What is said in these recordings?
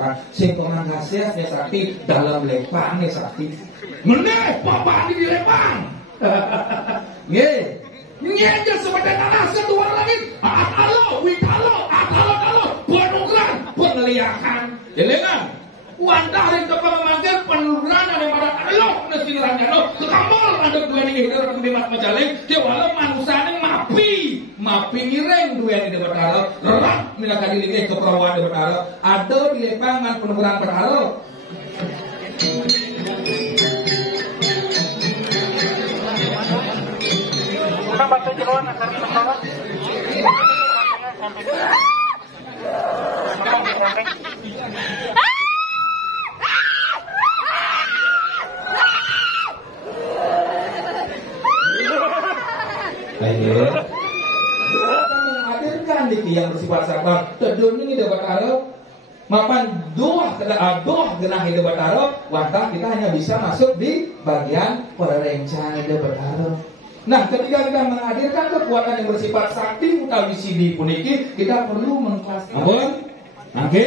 Lepang. Sing komangkasias ya sakti dalam Lepang ya sakti. Meneh bapak di Lepang. Nggih. Nyeja sebagai tanah setuar langit. Atalo, witalo, atalo, penungran, pengliakan. Jelengan. Wanda hari depan memanggil penungran dari marah alok nasi neranyano. Kekambol ada dua nih hidup kebimak majaling. Kewala manusane mapi ngireng dua di debat haro. Lerak minakadi lagi keperawan debat haro. Ada di Lepangan penungran berharo. Batu jeruan akan pesawat sampai menghadirkan di yang bersifat sabar tedun ini dapat haro mapan doa genah hidup bataro wantah kita hanya bisa masuk di bagian perencana dapat haro. Nah, ketika kita menghadirkan kekuatan yang bersifat sakti utawi sidi puniki, kita perlu mengklasifikasi. Ampun, mangke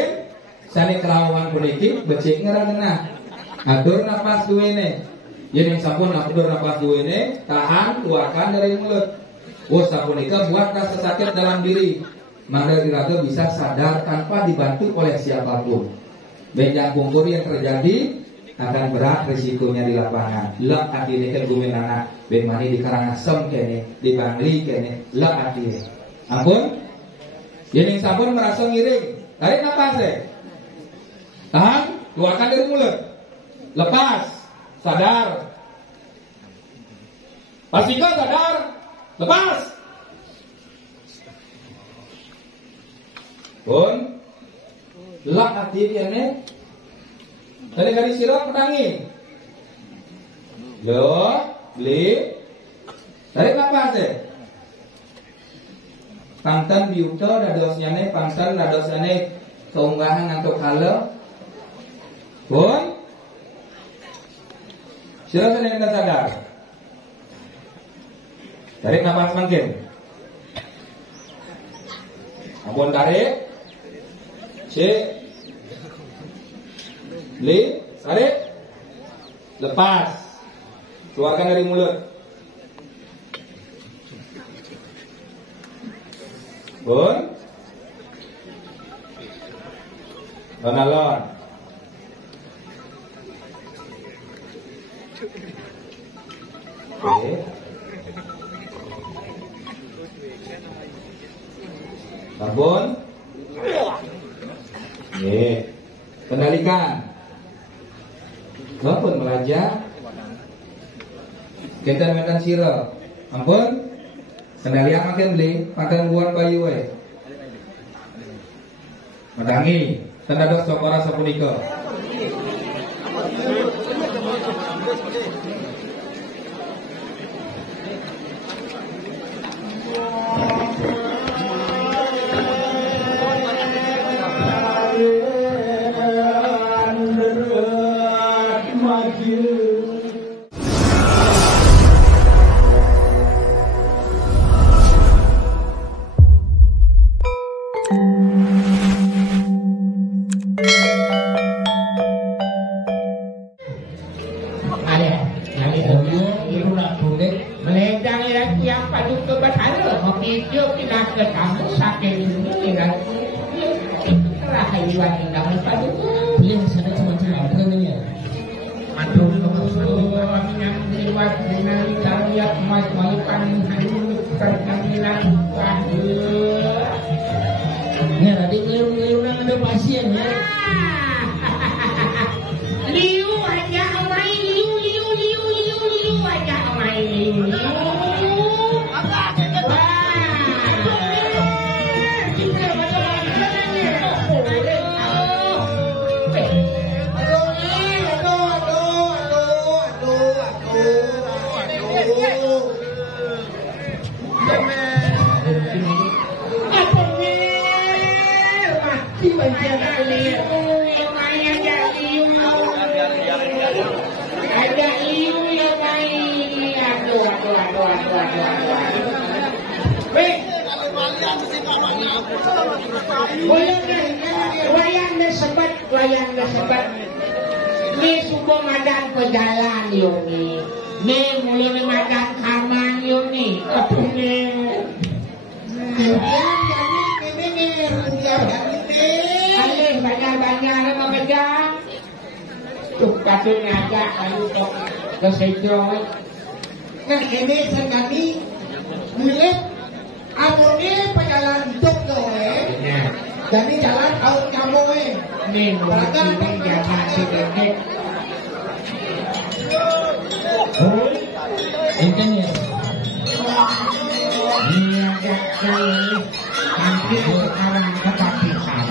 sane kelawan puniki becik ngerana. Atur napas duwene. Yen sampun atur napas duwene, tahan, keluarkan dari mulut. Sapunika buat rasa sakit dalam diri. Maka kita bisa sadar tanpa dibantu oleh siapapun. Benjang pungkur yang terjadi akan berat risikonya di lapangan. Lek atine kan gumenana ben mani di Karangasem kene, di Bangli kene, lek atine. Ampun. Yen sampun merasa ngiring, tarik napas tahan, keluarkan dari mulut. Lepas, sadar. Pastikan sadar, lepas. Pun lek atine kene tadi garis sirap petangi. Yo, beli. Tarik napas Pangtan biuto dadosnyane pangtan dadosnyane keunggahan atau kala. Pun sirap sedang sadar. Tarik napas makin. Ampun tarik. Cek. Tarik, lepas, keluarkan dari mulut. Bun, alon. Oke. Sabun. Kendalikan. Walaupun belajar kita makan sirap. Ampun. Kendalian makin beli, makan buan bayu Matangi, tanda dos sokora sapunika. Wayang sebat wayang disebut ni subuh madan pejalan yun ni mulu ni madan kaman yun ni kepunin alih banyak-banyak nama kejam tuh kasih ngajak ayo ke sejauh nah ini sekali milik amuni pejalan hidup tuh jadi jalan out kamu nih berarti ini jangan sedikit Ini nih. iya kali nanti orang ketakutan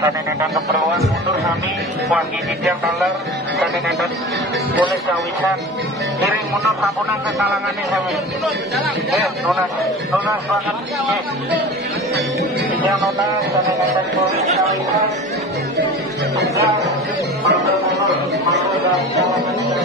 Kadang-kadang keperluan mundur kami wangi jijang dalar kadang-kadang boleh sawisan kiring mundur sampunan ke kalangan ini kami nunas banget jijang nunas kadang-kadang boleh sawisan mundur dan kalangan ini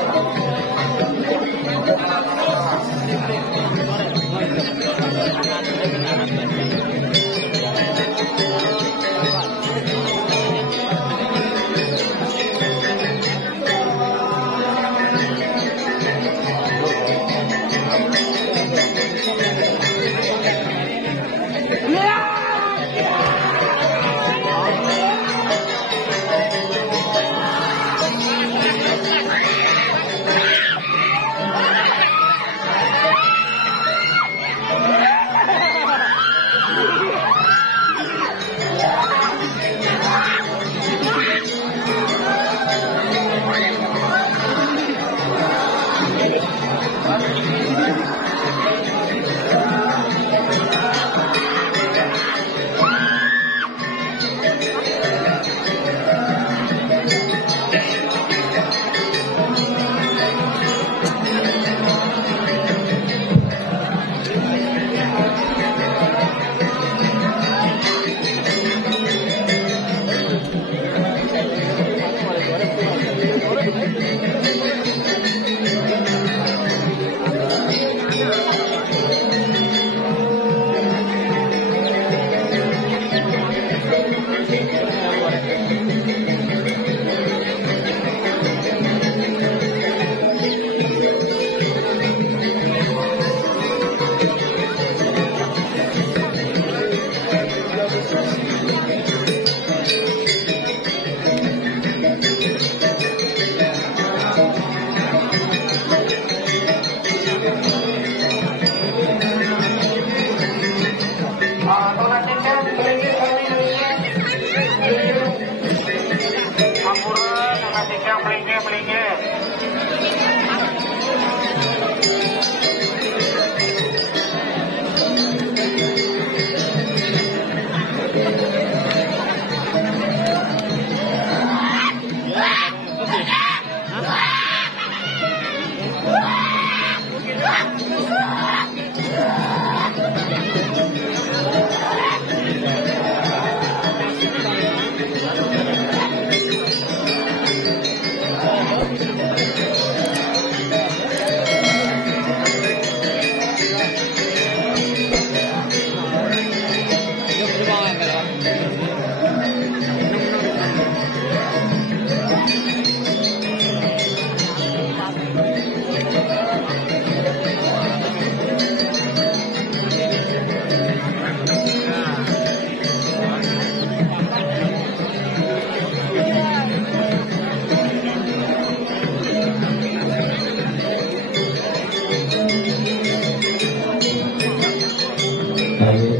Ayo,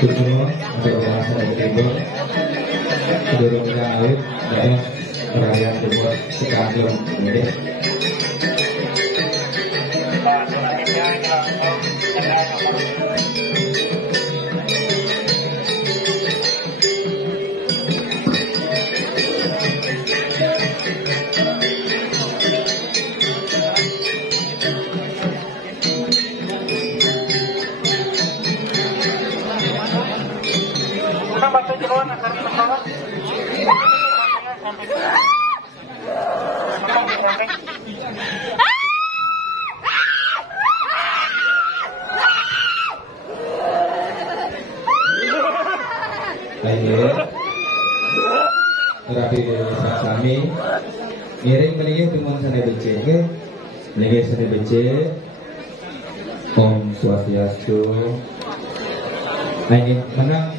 semua untuk melaksanakan libur, kedurungan awit dalam perayaan libur sekalian ini. Rapi sami miring melingih dengan sana becek ke melingih sana becek Om Swastiastu. Nah ini menang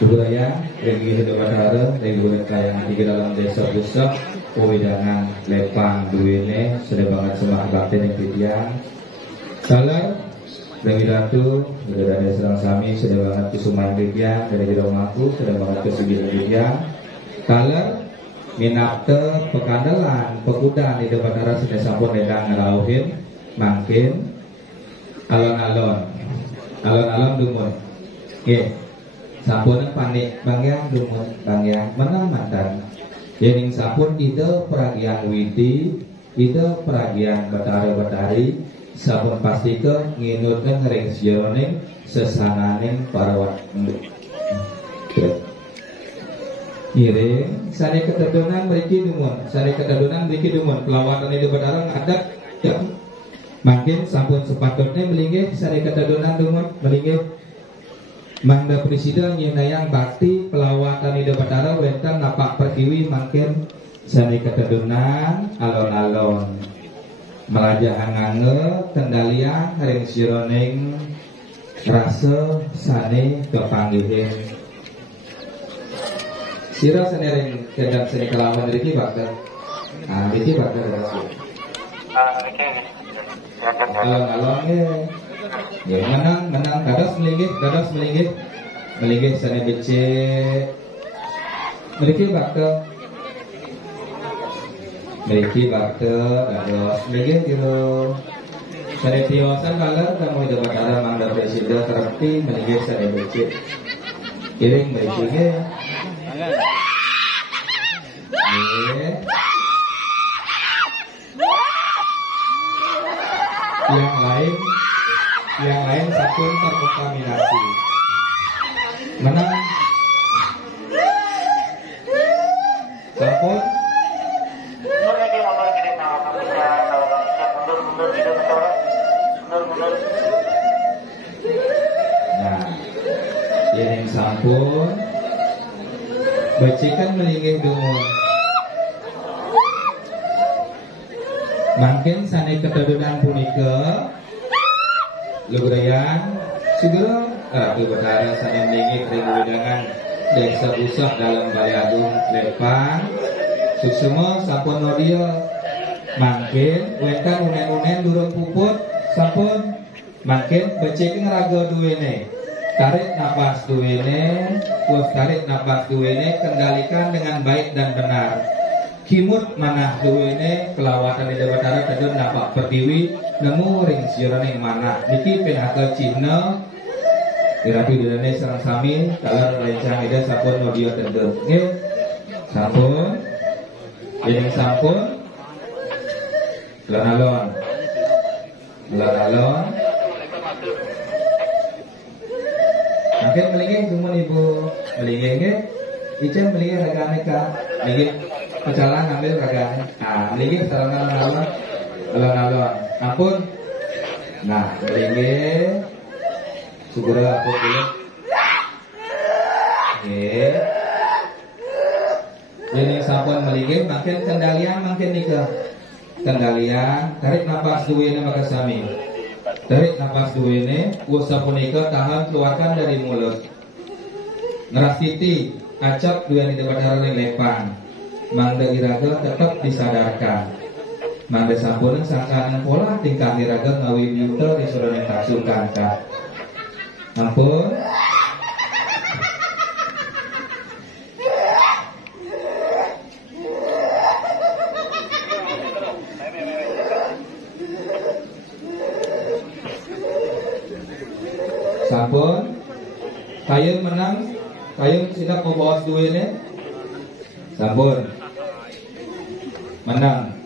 budaya Regi Hedewatara Regi budaya yang tiga dalam desa pusat Pewidangan Lepang Duwene sudah banget semak bakti yang kitian salah Dewi Ratu, sudah ada serang sami, sudah banget kesuman dia, dari Giromaku, sudah banget kesugihan dia. Kaler, minakte, pekandelan, pekudan di depan arah sudah sampun dedang ngelauhin, mangkin, alon-alon dumun. Oke, sampun panik, bang yang dumun, bang yang menang mantan. Yang sampun itu peragian witi, itu peragian batari. Sampun pasti ke nginutkan ring sironing sesananing para waktu. Ngiring, sani ketedunan beriki dumun, pelawatan itu berdarang adat, ya. Makin sampun sepatutnya melingih sani ketedunan dumun, melingih. Mangda presiden nyinayang bakti pelawatan itu berdarang, wentan napak perkiwi makin sani ketedunan alon-alon. Merajahan ngange kendalian ring sironing rasa sane kepanggihin sira sane ring kedap sane kelawan riki bakal riki bakal alon-alonnya ya menang dados melinggih sane becek riki bakal dados melinggih gitu. Sari tiosan kaler kamu itu bakal mangda presiden terpilih melinggih sari becek. Kiring beceknya. Yang lain satu terkontaminasi. Menang. Sampun. Nah, yang sampun becikan melinggih dumun. Mungkin sane ketedunan punika lugrayan segera kebenaran sane melinggih ring wedangan desa pusat dalam Balai Agung Lepang suksema sampun nodia mungkin wetan unen-unen durung puput sampun mungkin becik ngeraga duwene tarik napas duwene kendalikan dengan baik dan benar kimut manah duwene kelawatan di Dewatara kedun napak pertiwi nemu ring sironing manah niki penaka Cina dirapi dudane serang sami kalar lencang ida sampun nodio tender nggih sampun yang sampun alon-alon makin melingih cuma ibu melingih nggih ijen melingih ragane ka melingih pecalang ambil ragane melingih sarana alon-alon ampun nah melingih segera aku dulu nggih jadi sampun melingih makin kendalian makin nikah kendalian tarik nafas duwene maka sami tarik nafas duwene usaha punika tahan keluarkan dari mulut ngerasiti acap duwene di Badara ning Lepang mangda iraga tetap disadarkan mangga sampun sangkanan pola tingkah iraga ngawi biuta disuruh taksul kangka. Ampun. Sampun. Kayun menang, kayun sidak mau bawas duitnya. Sampun. Menang.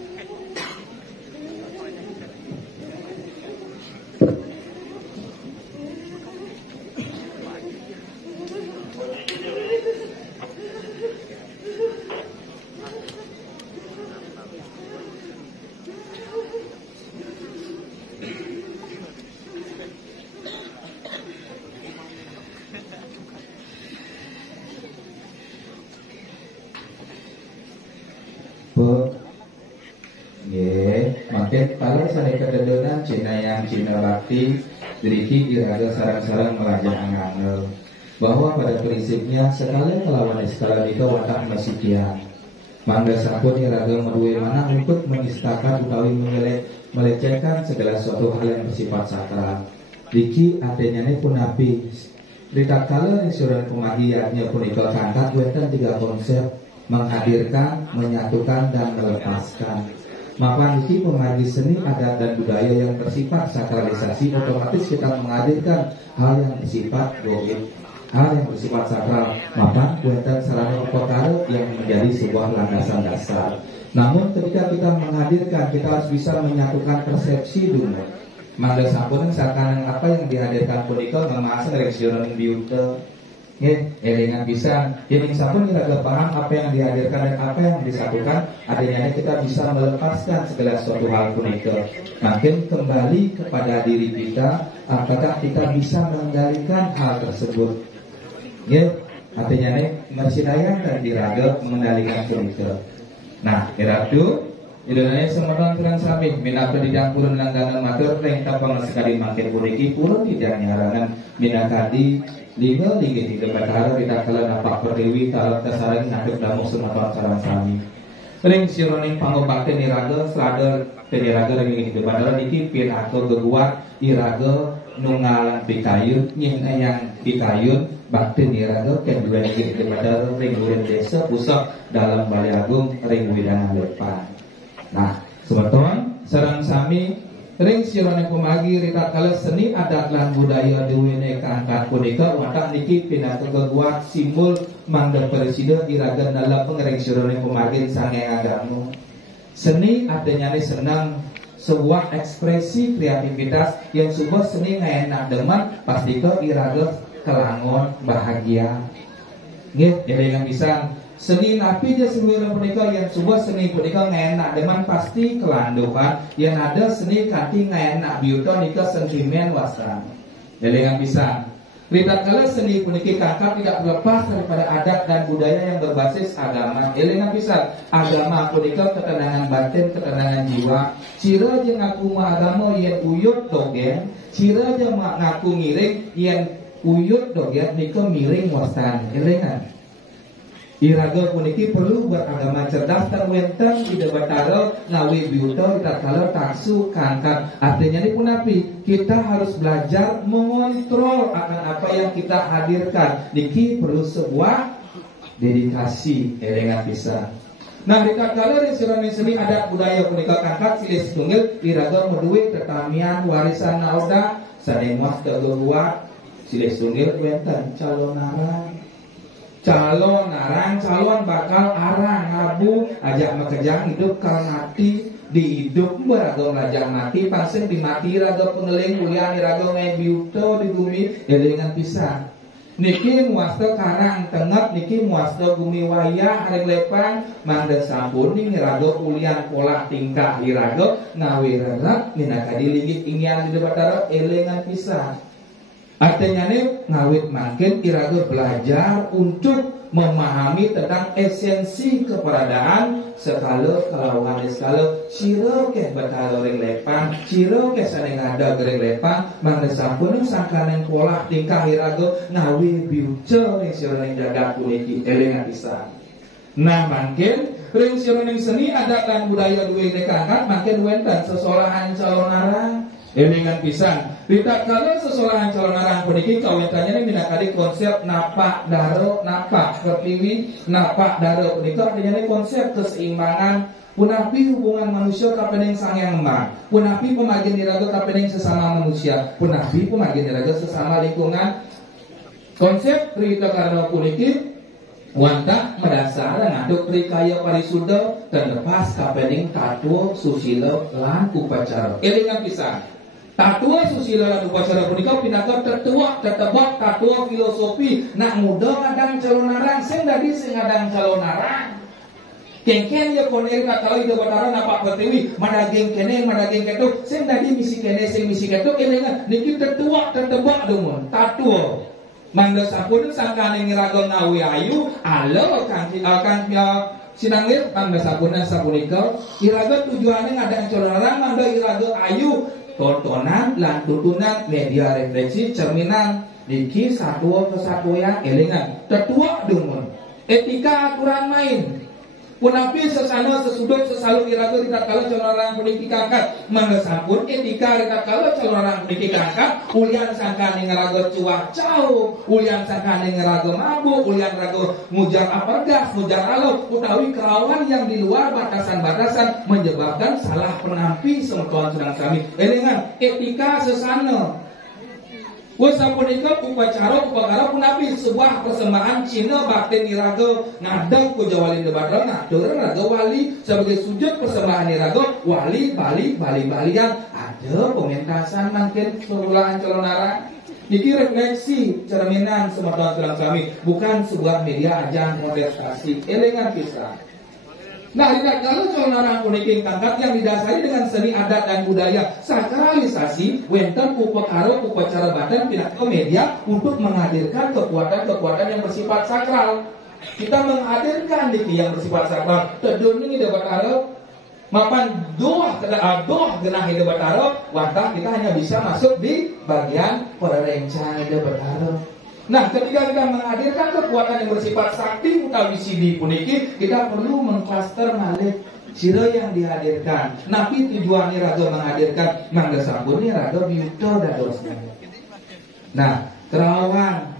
Makin kalau saya kededenan Cina yang Cina bakti diriki iraga sarang-sarang melajah angangel bahwa pada prinsipnya sekali melawan skala itu watak masikian mangga sampun iraga merue mana untuk menistakan utawi melecehkan segala suatu hal yang bersifat sakral diki adanya ini pun nabi Rita kala insuran pemagiannya pun ikut kangkat wenten tiga konsep menghadirkan, menyatukan, dan melepaskan. Maka di pemaji seni adat dan budaya yang bersifat sakralisasi otomatis kita menghadirkan hal yang bersifat goib, hal yang bersifat sakral. Maka wenten sarana perkara yang menjadi sebuah landasan dasar. Namun ketika kita menghadirkan, kita harus bisa menyatukan persepsi dulu. Mangga sampun seakan apa yang dihadirkan punika memasa reaksionan biuta. Dengan bisa yang sampun kita paham apa yang dihadirkan dan apa yang disatukan, adanya kita bisa melepaskan segala suatu hal punika. Makin kembali kepada diri kita, apakah kita bisa mengendalikan hal tersebut. Artinya mersidaya dan diraga mengendalikan punika. Nah, iratu Idonanya semerang terang sami minaka didang purun langgangan matur rengta pangasekali makin puriki purun tidak nyarangan minakadi lima ligi tidak berharap tidak kala napak perdewi talak kesarang ngadep damu semerang terang sami ring sironing pangobakti niraga selada peniraga ring ini bandara niki pin atau geguat iraga nungalan pikayun nying yang pikayun bakti niraga ken dua niki bandara ring urin desa pusat dalam Balai Agung ring widana lepan. Nah, sebetulnya sareng sami ring sirone pemagi rita kala seni adat lan budaya diwene kaangkat punika watak niki pinatu keguat simbol mangga presiden iraga dalam pengering sirone pemagi sange agamu. Seni adanya senang sebuah ekspresi kreativitas yang sebuah seni ngaenak deman pastika iraga kelangon bahagia. Nggih, jadi yang bisa seni napi dia sebenarnya punika yang sebuah seni punika ngenak deman pasti kelanduan yang ada seni kanti ngenak biuto nika sentimen wasan. Jadi yang bisa Rita kala seni puniki kakak tidak terlepas daripada adat dan budaya yang berbasis agama. Elingan bisa agama punika ketenangan batin, ketenangan jiwa. Cira jeung ngaku agama yang uyut dogen, cira jeung ngaku ngiring yang uyut dogen nika miring wasan. Elingan iraga puniki perlu beragama cerdas dan wenten tidak bertaro ngawi biuto kita kalau taksu kangkat. Artinya ini pun api kita harus belajar mengontrol akan apa yang kita hadirkan. Niki perlu sebuah dedikasi dengan bisa. Nah di kala di seni adat budaya punika kangkat silih setunggal iraga meduit tetamian warisan nauda sademuas kegeluat silih setunggal wenten calon calon bakal arang ngabu ajak mekejang hidup kal mati di hidup beragam lajang mati pasang di mati raga pengeling kuliah di raga ngai biuto di bumi dengan pisah niki muasta karang tengah niki muasta bumi wayah hari lepang mangga sampun ning raga kuliah pola tingkah di raga ngawirana minaka dilingit ingin di debatara elengan pisah. Artinya nih ngawit makin iraga belajar untuk memahami tentang esensi keberadaan skala kelawan skala ciro ke batalo ring lepang ciro ke saneng ada ring lepang mangga sampun sangkanen pola tingkah iraga ngawi biuce ring sira ning jagat puniki elengan pisan. Nah makin ring sironing seni adat dan budaya duwe nekangkat makin wenten sesolahan calon arang. Elingan pisan. Tidak kalau sesolahan calon arang puniki kawentannya ini minakadi konsep napak daro, napak kepiwi, napak daro punika artinya ini konsep keseimbangan punapi hubungan manusia kapening sang yang ema, punapi pemagin iraga kapening sesama manusia, punapi pemagin iraga sesama lingkungan. Konsep Trita Karna puniki wanta mendasar ngaduk trikaya parisuda dan lepas kapening tatua susila lan upacara. Elingan pisan. Tatua susila lan upacara punika pinaka tetua tetebak tatua filosofi nak muda ngadang calon arang sing dadi sing ngadang calon arang. Kengken ya koner katau ide batara napak pertiwi madaging kene madaging ketok sing dadi misi kene sing misi ketok elingan niki tetua tetebak dumun tatua. Mangga sampun sangkane ngiraga ngawi ayu alo kang sinangir mangga sampun sapunika iraga tujuane ngadang calon arang mangga iraga ayu tontonan lan tutunan media refleksi cerminan niki satu kesatuan elingan tetua dumun etika aturan main punapi sesana sesudut sesalu iraga tidak kalau calon arang puniki kangkat mangga sampun etika tidak kalau calon arang puniki kangkat ulian sangkane ngeraga cuacau ulian sangkane ngeraga mabuk ulian raga ngujar apergas ngujar alau utawi kerawan yang di luar batasan-batasan menyebabkan salah penampi semeton sedang kami elingan etika sesana wasapunika upacara punapi sebuah persembahan Cina bakti niraga ngadang ku jawali debatro ngatur raga wali sebagai sujud persembahan niraga wali balian ada pementasan mungkin perulangan calon arang. Niki refleksi cerminan semeton sedang kami bukan sebuah media ajang kontestasi elingan pisah. Nah, tidak kalau calon arang puniki kangkat yang didasari dengan seni adat dan budaya sakralisasi wenten upacara badan pinaka media untuk menghadirkan kekuatan-kekuatan yang bersifat sakral. Kita menghadirkan niki yang bersifat sakral. Tedun ini dapat arep mapan doa genah dapat arep wantah kita hanya bisa masuk di bagian pererencang dapat arep. Nah, ketika kita menghadirkan kekuatan yang bersifat sakti utawi sidi puniki, kita perlu mengklaster malih sira yang dihadirkan. Napi tujuannya raga menghadirkan mangga sampun raga biuto dadosna. Nah, kerawan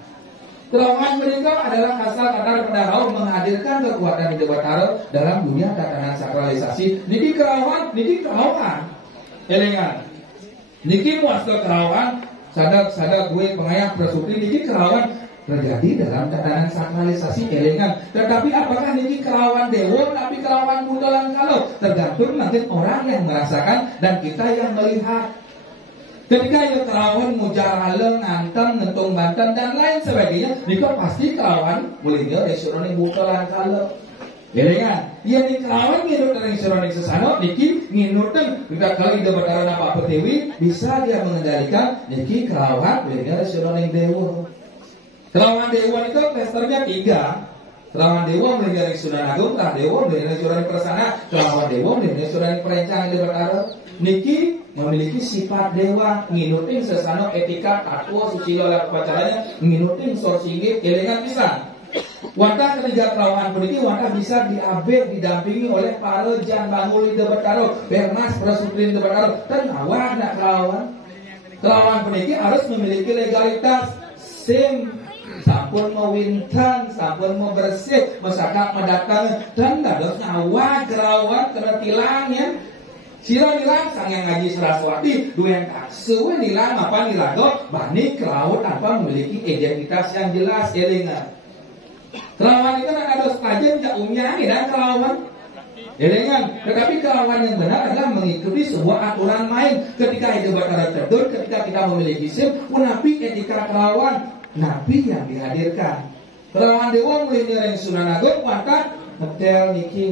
mereka adalah asal kata pendarau menghadirkan kekuatan hidup batara dalam dunia tatanan sakralisasi. Niki kerawan. Elingan. Niki muasal kerawan. Sadar gue pengayah presupri niki kerawan terjadi dalam tatanan sakralisasi elingan. Tetapi apakah niki kerawan dewa tapi kerawan budolan kalau tergantung nanti orang yang merasakan dan kita yang melihat. Ketika ya kerawan mujarale ngantem ngentung banten dan lain sebagainya, niko pasti kerawan mulainya resurone budolan kalau. Elingan, iya ni kerawan nginut dari seronik sesano, niki nginutan kita kalau ide batara apa petewi bisa dia mengendalikan niki kerawan mulainya resurone dewa. Kerawan dewa itu testernya 3. Kerawan dewa mulai dari Sunan Agung, kerawan dewa mulai dari Sunan Persana, kerawan dewa mulai dari Sunan Perencang ide batara. Niki memiliki sifat dewa, nginutin sesano etika tatua susilo lan upacaranya, nginutin sorsinge elingan pisan. Wantah ketiga kerawan puniki wantah bisa didampingi oleh para jan bangul ide betaro, bermas presuprin ide betaro, dan awak nak kerawan. Kerawan puniki harus memiliki legalitas sing sampun mau wintan, sampun mau bersih, masyarakat mendatang dan dados awak kerawan tertilang ya. Sira nilang sang yang ngaji Saraswati dueng taksu nilang apa nilago bani kerawan tanpa memiliki identitas yang jelas elingan. Kerawan itu ada saja tidak umumnya dan kerawan elingan. Tetapi kerawan yang benar adalah mengikuti sebuah aturan main. Ketika hidup batara terdur, ketika kita memiliki sim, punapi etika kerawan nabi yang dihadirkan. Kerawan dewa mulai dari Sunan Agung maka ngetel niki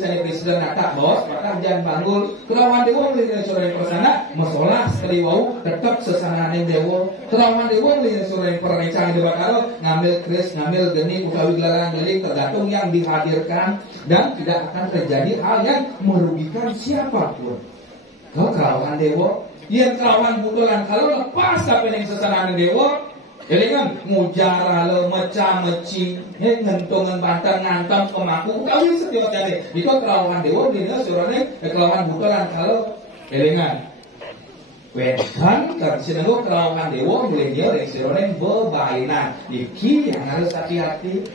saya presiden nata bos maka jangan bangun. Kerawan dewa mulai dari Sunan Persana masalah sekali wau tetap sesanane dewa. Kerawan dewa mulai dari Sunan Perencang di Bataro ngambil kris ngambil geni utawi gelaran geling tergantung yang dihadirkan dan tidak akan terjadi hal yang merugikan siapapun. Kalau kerawan dewa yang kerawan budolan kalau lepas apa yang sesanane dewa Elingan mujara le meca-meci ngentungan bantan ngantam pemaku kawin setiap jadi itu kelawan dewa dina surane kelawan bukalan kalau elingan wedan kan sinenggo kelawan dewa mulai dia rek surane bebainan iki yang harus hati-hati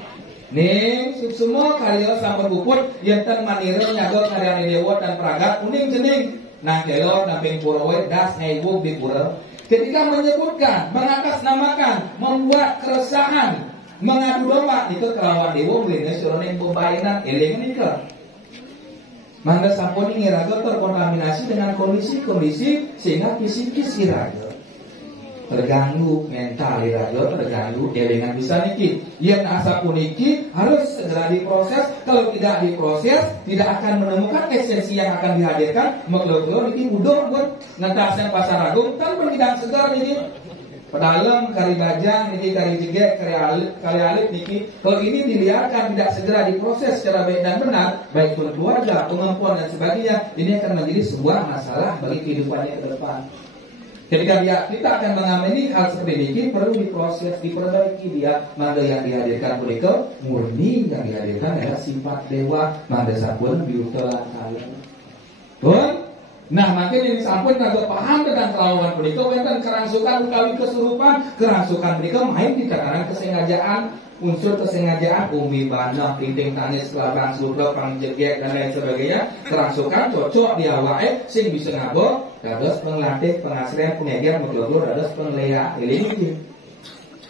nih semua karya sambar buput yang ten manire nyagor karyane dewa dan pragat kuning jening nah kelor namping purawe das ngaibu di pura. Ketika menyebutkan, mengatasnamakan, membuat keresahan, mengadu domba itu kelawan dewa mulai surane pembainan eling nikah. Mangga sampun ngiraga terkontaminasi dengan kondisi-kondisi sehingga psikis iraga terganggu, mental iraga terganggu, elingan bisa niki. Yang asa puniki harus segera diproses. Kalau tidak diproses, tidak akan menemukan esensi yang akan dihadirkan. Meklok-klok niki udah buat ngentasen pasar agung kan penidang segar niki. Pedalam kari bajang niki, kari jegek, kari alit niki. Kalau ini diliarkan tidak segera diproses secara baik dan benar, baik pun keluarga, pengempuan dan sebagainya, ini akan menjadi sebuah masalah bagi kehidupannya ke depan. Ketika kita akan mengamini hal seperti ini perlu diproses, diperbaiki dia. Maka yang dihadirkan mereka murni yang dihadirkan adalah sifat dewa. Maka sampun biutelan kalian. Tuh. Nah makin ini sampun kagak paham tentang kelawan mereka. Wenten kerangsukan utawi kesurupan, kerangsukan mereka main di tatanan kesengajaan. Unsur kesengajaan umi banyak tinting tanis kelabang suplok pangjegek dan lain sebagainya kerangsukan cocok di awake sing bisa ngabok dados penglatih pengasrian pengajar meglogor dados penglea ini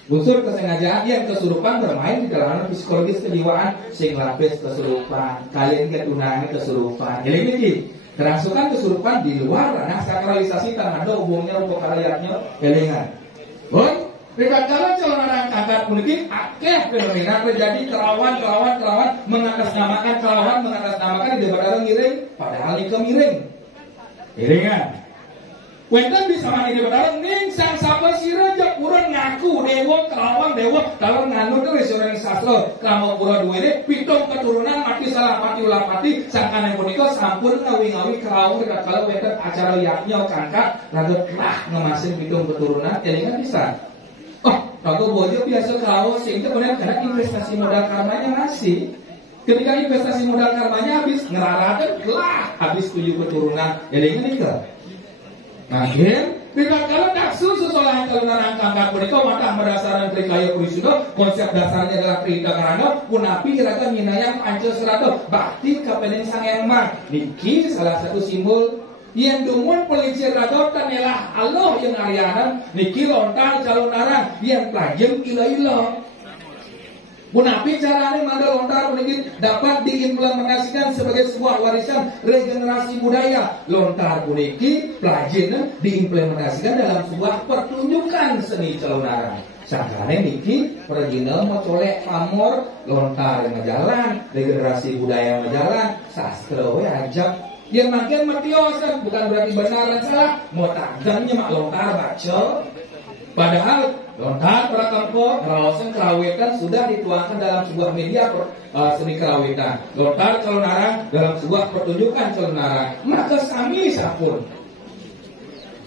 unsur kesengajaan yang kesurupan bermain di dalam psikologis kejiwaan sing lapis kesurupan kalian ketunangan kesurupan ini kerangsukan kesurupan di luar ranah sakralisasi tanah ada hubungnya untuk kalayaknya elingan kadang-kadang calon orang kagak mungkin akeh fenomena terjadi kelawan mengatasnamakan di debat orang miring padahal itu miring iringan wenten bisa mani di debat orang ning sang sabar sira jak urang ngaku dewa kelawan dewa kalau nganu tuh resureng sastra kamu pura duwe pitung keturunan mati salah pati ulah pati sangkane punika sampun ngawi-ngawi kelawan kalau wenten acara yaknya kangkat lalu lah ngemasin pitung keturunan iringan bisa. Kalau bojo biasa kalau sehingga kemudian karena investasi modal karmanya masih ketika investasi modal karmanya habis ngerarakan lah habis 7 keturunan jadi ini ke akhir tidak kalau daksu sesolah kalau narang kangkat mereka matah berdasarkan perikaya kurisudo konsep dasarnya adalah perintah karana punapi kira-kira minayang pancel serato bakti kapening sang yang mang niki salah satu simbol yang dumun pelicir radotan ialah Allah yang arianan niki lontar calon narang yang pelajem ila-ila punapi caranya mandal lontar meniki dapat diimplementasikan sebagai sebuah warisan regenerasi budaya lontar puniki pelajem diimplementasikan dalam sebuah pertunjukan seni calon narang sakane niki pergina mocolek pamor lontar majalan regenerasi budaya majalan sastra we ajak yang makin mertiosan bukan berarti benar dan salah mau tanggalnya mak lontar baca padahal lontar prakampo rawasan kerawitan sudah dituangkan dalam sebuah media seni kerawitan lontar calon narang dalam sebuah pertunjukan calon narang maka sami sapun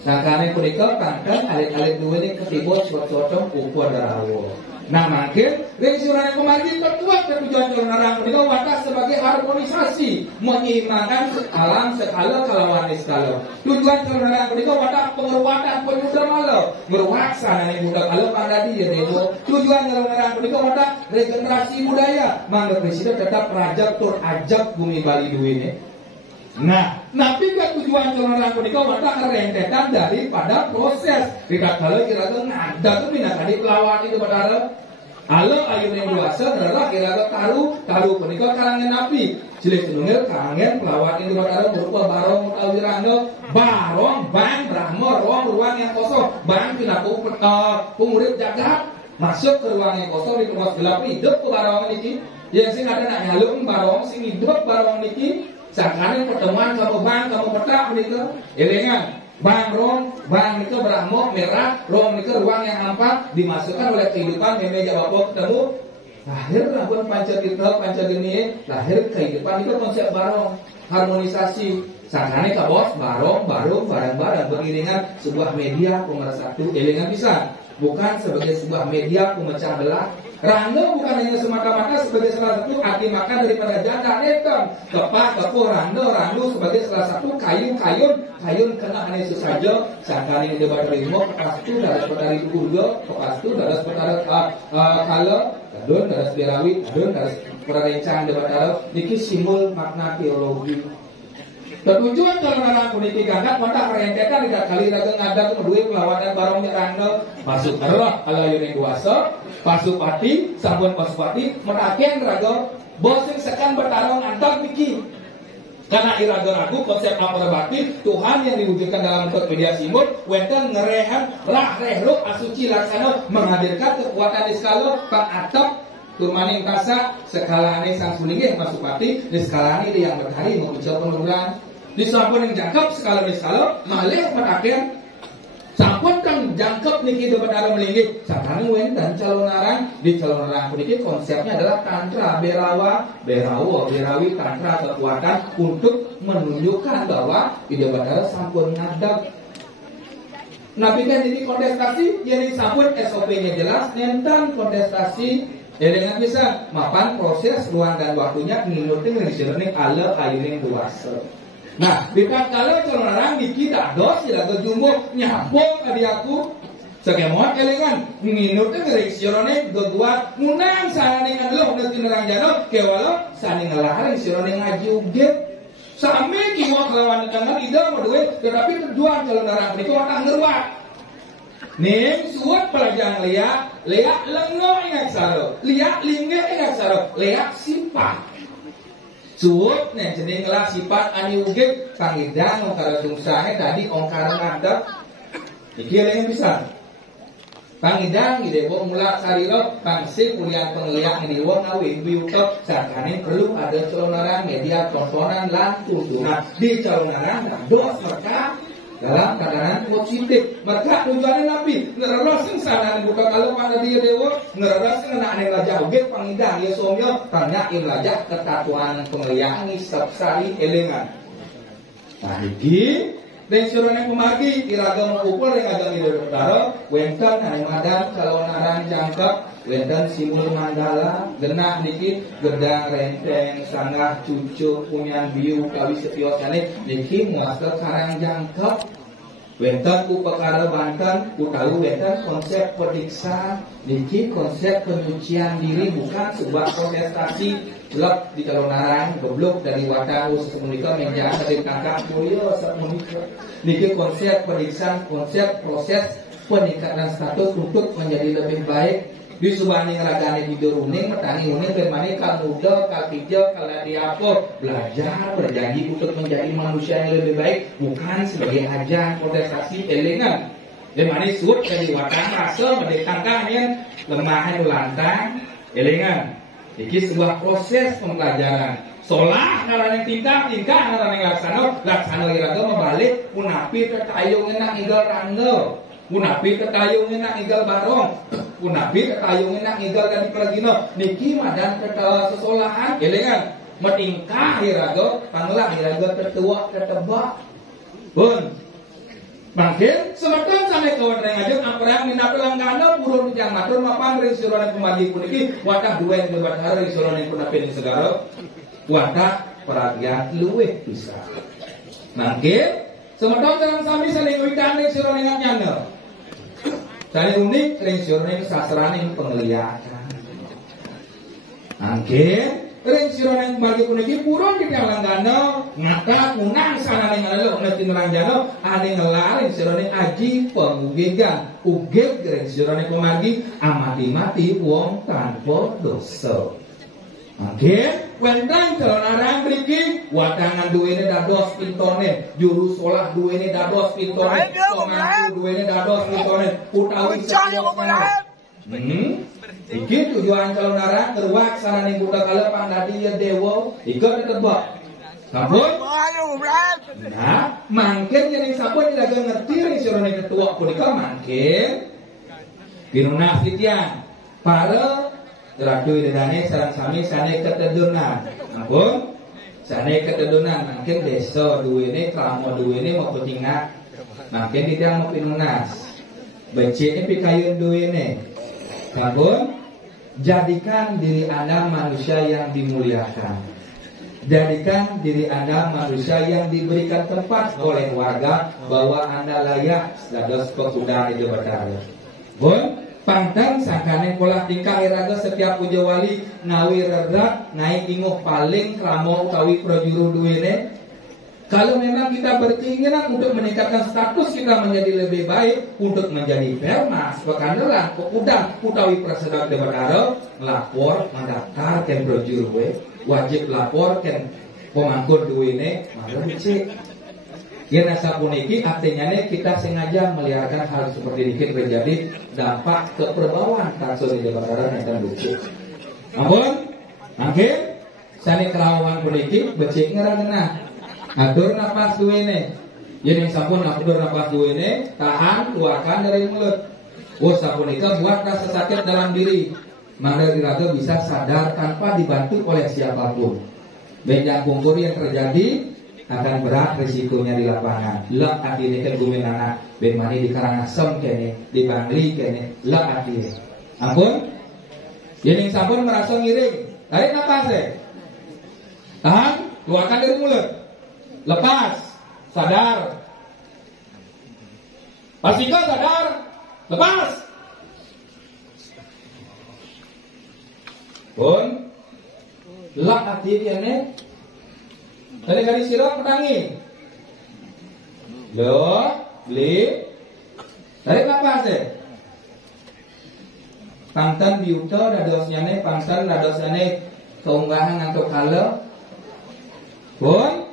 sakane punika kangkang alit-alit duwe ning ketibot cocok ukur darawo nah makin resurane kemarin terkuat tujuan calon narang punika wadah sebagai harmonisasi menyeimbangkan alam sekala kalawan skala tujuan calon narang punika wadah penguatan penyudah malo berwaksana ning budak alam pandadi ya dewa tujuan calon narang punika wadah regenerasi budaya mangga presiden tetap rajak tur ajak bumi Bali duwene. Nah, tapi kan tujuan calon narang punika wadah rentetan daripada proses tidak kalau kira-kira ngada tuh minat tadi pelawat itu padahal Halo ayu yang dewasa adalah kira-kira taruh punika kalangan napi cilik sedungil kangen pelawat itu padahal berupa barong wirangga barong bang brahma ruang yang kosong bang pinaku pengurip jagat masuk ke ruang yang kosong di rumah gelap hidup ke barong niki yang sing ada nak nyalung barong sing hidup barong niki sakane pertemuan kamu petak begitu elengan bang rom bang itu berahmok merah rom itu ruang yang nampak dimasukkan oleh kehidupan memeja bapak ketemu lahir lakukan panca geni, lahir kehidupan itu konsep barong, harmonisasi. Sakane ka bos, barong, bareng-bareng beriringan sebuah media pemersatu, elingan bisa. Bukan sebagai sebuah media pemecah belah. Rando bukan hanya semata-mata sebagai salah satu arti makan daripada janda neton. Kepak, kepuh, rando sebagai salah satu kayun kena hanya sesaja. Sakane debat rimo, kepastu daras petari udo, kepastu daras petari kala, kadon daras berawi, kadon daras perencang debat darat. Niki simbol makna teologi. Tujuan kalau narang politik gagak, mata rentetan tidak kali dagang ada duit pelawanan barongnya rando masuk roh kalau yang kuasa pasupati sabun pasupati merakian raga bosing sekan bertarung antar pikir karena iraga-ragu konsep lapor bakti Tuhan yang diwujudkan dalam bentuk media simbol wenten ngerehan rah rehlo asuci laksana menghadirkan kekuatan iskalo pak atap turmaning tasa skala ini sang sulingi pasupati di skala ini yang berhari mengucap penurunan di sampun yang jangkep skala miskala malih merakian sampun kang jangkep niki debat arah melinggih sakane wen dan calon narang di calon narang niki konsepnya adalah tantra berawi tantra kekuatan untuk menunjukkan bahwa di debat arah sampun ngadap nabi kan ini kontestasi yang sampun SOP-nya jelas nenten kontestasi dengan bisa mapan proses ruang dan waktunya nginutin ngisirening ala airing duasa. Nah, di tatkala calon orang dikita dos tidak kejumbo nyambung adi aku sakemot kelingan nginutnya ngeriksirone geguat munang saning adalah udah tinerang jano kewalo saning ngelaharing sirone ngaji uge sami kiwak lawan dengan ida modue tetapi tujuan calon orang itu akan ngeruat ning suat pelajang liak lengo ingat saro liak lingge ingat saro liak sifat suut nih jadi ngelah sifat ani uge pangidang ongkara tungsange tadi ongkara ngadap iki yang bisa pangidang ide wong mulak sariro pangsi kuliah pengliak ini wong awin biutok sakane perlu ada calonaran media tontonan lan tuntunan di calonaran dos mereka dalam keadaan positif mereka tujuannya nabi ngereros yang sana buka kalau pada dia dewa ngereros yang anak raja uge pangidang ya somyo tanya im raja ketatuan pengliak ini sepsari elengan nah iki dan surane pemagi iragam upul yang agak hidup daro wenten ane madan kalau narang jangkep wenten simul mandala genah niki gedang renteng sanggah cucu punyan biu kawi setiosane niki muasal karang jangkep wenten ku perkara Banten ku tahu wenten konsep pediksa niki konsep penyucian diri bukan sebuah kontestasi gelap di kalau narang goblok dari wadah semunika menjadi dari kakak kuliah semunika niki konsep periksaan konsep proses peningkatan status untuk menjadi lebih baik di subani ngeragane tidur uning metani uning bermani kal muda kal hijau kal diapo belajar berjanji untuk menjadi manusia yang lebih baik bukan sebagai ajang kontestasi elengan dan manis suut dari wadah rasa mendekangkan lemahan lantang elengan iki sebuah proses pembelajaran solah ngarane tingkah ngarane laksana iraga membalik punapi tetayung enak inggal rangga punapi tetayung enak inggal barong punapi tetayung enak inggal dan pergino niki madan ketawa sesolahan elengan metingkah iraga panglah iraga tertua tertebak pun makin semeton sampai kawan rengajuk amperang minap langgana purun yang matur mapan ring sirone pemagi puniki wadah dua yang berbat hari ring sirone punapi ning segara wadah perhatian luwih bisa makin semeton dalam sami saling wikan ring sirone nyana saling unik ring sirone sasrane penglihatan makin ring sirone bagi puniki purun di langgana mata kunang sana ning alelo nek tinranjana ane ngelaring sirone aji pengugegan ugeg ring sirone pemagi amati-mati wong tanpa dosa mangke wentang kelarang mriki wadangan duwene dados pintone juru solah duwene dados pintone pemangku duwene dados pintone utawi iki tujuan calon narang keruak sarane buka kala pandadi ya dewa ikut tetebak sampun nah mangken yang sampun tidak ngerti ring sirone ketua punika mangken dinunah sitian para Terakhir dedane sareng sami sane ketedunan. Ampun. Sane ketedunan mungkin desa duwene kramo duwene mau kutinga. Mungkin tidak mau pinunas. Beciknya pikayun duwene. Ampun. Jadikan diri Anda manusia yang dimuliakan. Jadikan diri Anda manusia yang diberikan tempat oleh warga bahwa Anda layak dados pekudang hidup berdarah. Bun, pantang sakane pola tingkah iraga setiap puja wali ngawi redak naik inguh paling kramo utawi projuru duwene. Kalau memang kita berkeinginan untuk meningkatkan status kita menjadi lebih baik, untuk menjadi permas, pekandelan, pekudang utawi prasedak debataro, lapor mendaftar ken projuru wajib lapor ken pemangkur duwene malah dicek. Ya nasa puniki artinya kita sengaja melihatkan hal seperti ini terjadi dampak ke perbawaan kasus di Jakarta yang terlucu. Ampun, mungkin sani kelawan puniki becik ngerang-ngerang. Atur napas duwene. Jadi sampun atur napas duwene, tahan, keluarkan dari mulut. Oh sapunika buat rasa sakit dalam diri. Maka diraga bisa sadar tanpa dibantu oleh siapapun. Benjang pungkur yang terjadi akan berat risikonya di lapangan. Lak artinya kan gumenana ben mani di Karangasem kene, di Bangli kene, lak artinya. Ampun. Jadi sampun merasa ngiring. Tarik napas tahan, keluarkan dari mulut. Lepas, sadar. Pastikan sadar. Lepas. Pun lak artinya nih. Tadi kali sirap petangi. Lo, beli. Tarik napas Pangtan biuto dadosnya nih, pangtan dadosnya nih keunggahan atau kalau. Pun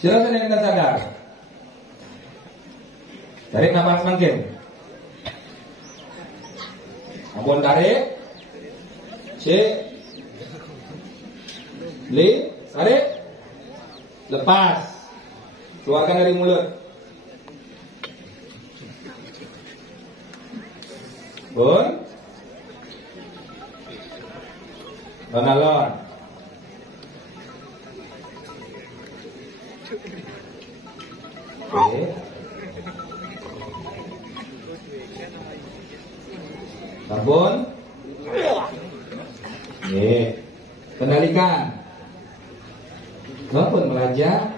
silakan yang sadar. Tarik napas makin. Ampun tarik. Beli, tarik, lepas, keluarkan dari mulut. Bun, banalon. Oke. Sabun. Kendalikan. Maupun belajar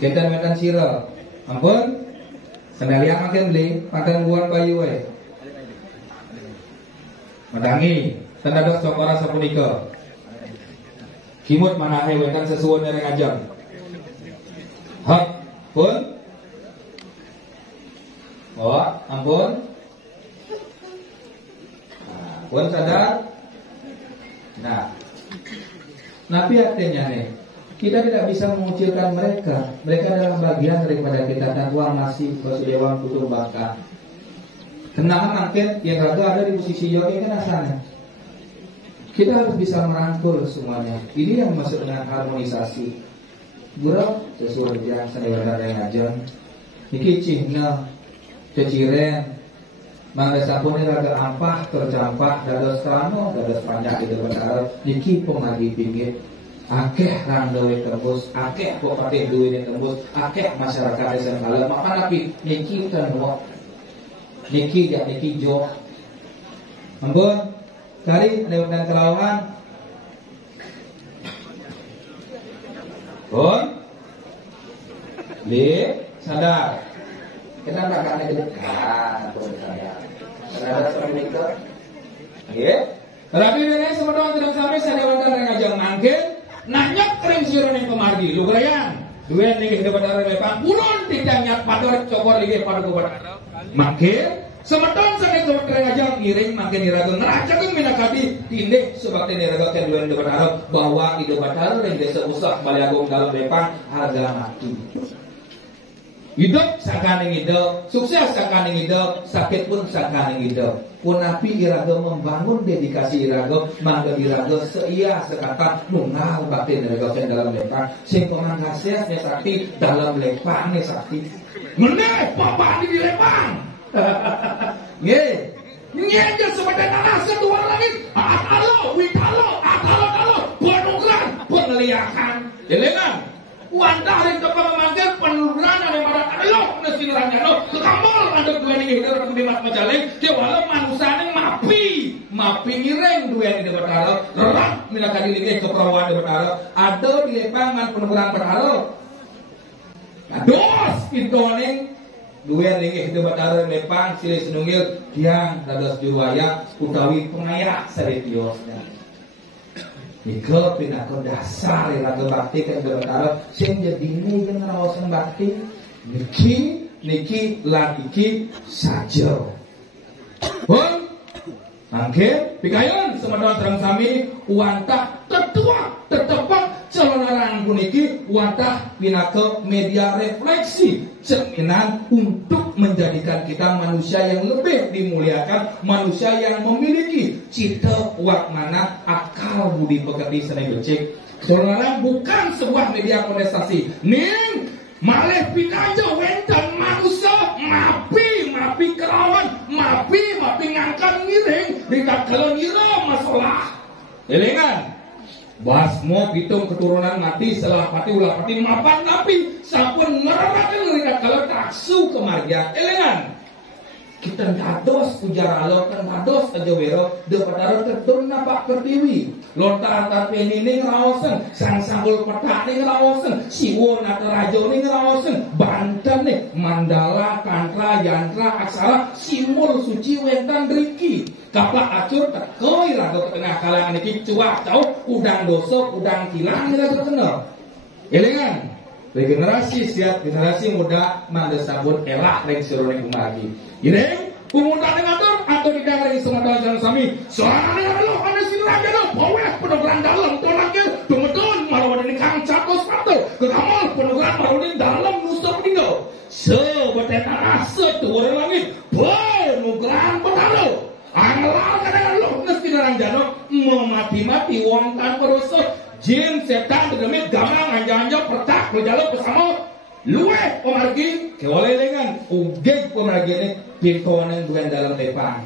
kita makan sirap. Ampun. Kendalian makin beli, makan buan bayu Madangi, tanda dos sokora sapunika. Kimut manahe wekan sesuai dari ngajak. Hak, pun. Oh, ampun. Pun sadar. Nah, nabi artinya nih, kita tidak bisa mengucilkan mereka. Mereka adalah bagian daripada kita dan uang masih bersedewan putus bangka. Kenapa mungkin yang raga ada di posisi yogi kan asalnya. Kita harus bisa merangkul semuanya. Ini yang masuk dengan harmonisasi. Gurau sesuai yang sandiwara yang ajan. Niki cihna, ceciren. Mangga sapune raga ampah tercampah dados krano dados panjang di depan niki pemagi pinggir akeh ranggawe tembus akeh bupati duwe tembus akeh masyarakat desa kala maka napi niki tenwo niki jak niki jo ampun cari lewat kelauan pun li sadar kita tak akan dekat pun sadar. Saudara Assalamualaikum. Ya. Tapi ini semua tidak sampai saya wanita ngajak mangkin nanyak kering sirone yang kemargi. Lu kerayan. Dua nih kita pada lepas. Pulon tidak nyat pador cokor lagi pada kubat. Mangkin semeton saya coba ngajak ngiring mangkin iraga ngerajak kan minakati tindih sebab ini iraga kan dua depan Arab bahwa hidup batal yang desa usah baliagung dalam depan harga mati. Hidup sakaning hidup, sukses sakaning hidup, sakit pun sakaning hidup. Punapi iraga membangun dedikasi iraga, mangga iraga seia sekata nunggal batin iraga dalam lepang. Sing pemangkasiasnya sakti dalam lepangnya sakti. Meneh papa di lepang. Nggih. nyenja sebagai tanah setuar langit atalo witalo atalo penunggulan pengliakan jelengan wantah ring kepamanggil penunggulan ada pada alo nesin ranjano kekamol ada dua ning hidup di mas majaleng ke walau manusia ning mapi ngireng dua yang di bertaro lerak minakadi lagi keperawan di bertaro ada di lepangan penunggulan bertaro dos pintoning dua ringgit itu batara lepang silih senunggil tiang dados juruaya utawi pengayak seretiosnya. Iko pinako dasar raga bakti kan batara sing jadine yang ngerawasan bakti niki lagi saja. Pun mangke pikayon semadon terang sami wantah tetua tetepak celonaran puniki wantah pinaka media refleksi cerminan untuk menjadikan kita manusia yang lebih dimuliakan, manusia yang memiliki cita wak mana akal budi pekerti senai becik. Celonaran bukan sebuah media kontestasi ning malih pinajo wenten manusia mapi kerawan mapi ngangkan ngiring rita keloniro masalah elengan basmo pitung keturunan mati setelah pati ulah pati mapan napi sampun meratakan rita kalau taksu kemargian elengan kita dados pujar Allah kan dados aja wero depadaro kedon napak pertiwi lontar antar penini ngerawasan sang sambul petak nih ngerawasan siwo nata rajo nih ngerawasan banten nih mandala tantra yantra aksara simbol suci wentan driki kaplak acur tekoi raga ketengah kalangan iki cuak tau udang doso udang kilang nih raga ketengah elengan regenerasi siap generasi muda manda sabun elak reng suruh lagi ireng pemuda ngatur atau tidak ring semua jalan sami soalnya lo ada siraja lo bawa penunggulan dalam tolaknya teman-teman malah ada kang cakos pato kekamol penunggulan malah dalam nusa peninggal sebetetan asa tuh langit penunggulan petalo anglar kadang lo nesti orang jano memati-mati wong tan perusuh jin setan demit gamang anjang-anjang pertak berjalan bersama luwe pemargi kewale dengan ugeg pemargi ini pintonan bukan dalam lepang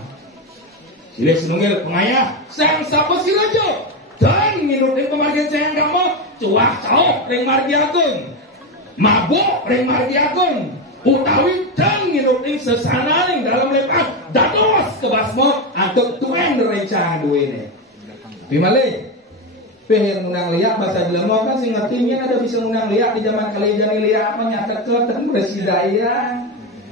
silih senungil pengayah sang sapa sirajo dan minutin pemargi sayang kamu cuah caok ring margi agung mabuk ring margi agung utawi dan minutin sesana ring dalam lepang dados kebasmo untuk tuan rencana dua ini bimale pengen ngundang liak bahasa Jelema kan sing ngertinya ada bisa ngundang liak di zaman kali jani liak menyatakan dan bersidaya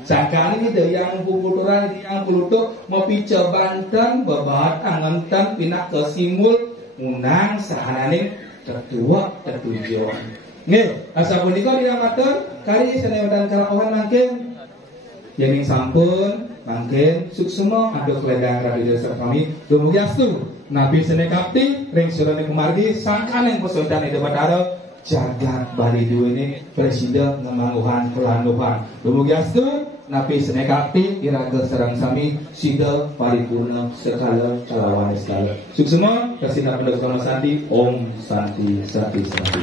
sakali dari yang puputuran yang pulutuk mau pica Banten babat angantan pinak ke Simul ngundang sahanane tertua tertujuan nggih asa punika diramatur kali sanewedan kalawan mangke yen sampun mangke suksema aduk ledang radio desa kami dumugi astu Nabi senekapti ring surane kemargi sangkan yang pesodan itu batara jagat bari dua ini presiden ngemangguhan pelanduhan dumugi astu Nabi senekapti iraga serang sami sida paripurna sekala kalawan sekala suksema kasina pendekama santi om santi santi santi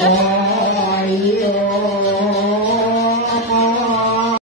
Oh